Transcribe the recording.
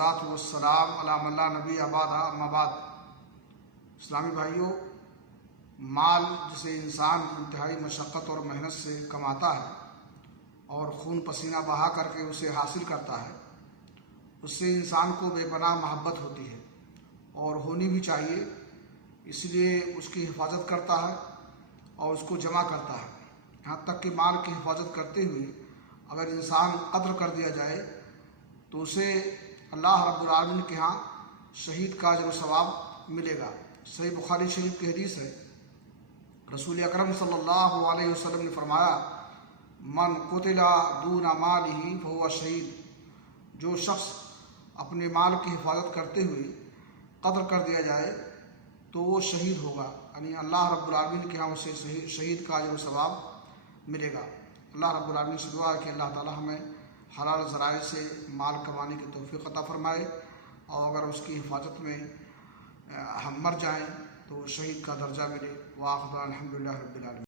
والصلاۃ والسلام علی من لا نبی بعدہ اما بعد۔ اسلامی بھائیوں، مال جسے انسان انتہائی مشقت اور محنت سے کماتا ہے اور خون پسینہ بہا کر کے اسے حاصل کرتا ہے، اس سے انسان کو بے پناہ محبت ہوتی ہے اور ہونی بھی چاہیے۔ اس لیے اس کی حفاظت کرتا ہے اور اس کو جمع کرتا ہے، یہاں تک کہ مال کی حفاظت کرتے ہوئے اگر انسان قتل کر دیا جائے تو اسے اللہ رب العالمین کے ہاں شہید کا اجر و ثواب ملے گا۔ صحیح بخاری شریف کی حدیث ہے، رسول اکرم صلی اللہ علیہ وسلم نے فرمایا، من قتل دون مالہ فہو شہید، جو شخص اپنے مال کی حفاظت کرتے ہوئے قتل کر دیا جائے تو وہ شہید ہوگا، یعنی اللہ رب العالمین کے ہاں اسے شہید کا اجر و ثواب ملے گا۔ اللہ رب العالمین سے دعا ہے کہ اللہ تعالی ہمیں حلال ذرائع سے مال کمانے کی توفیق عطا فرمائے، اور اگر اس کی حفاظت میں ہم مر جائیں تو شہید کا درجہ ملے۔ وآخر الحمدللہ رب العالمین۔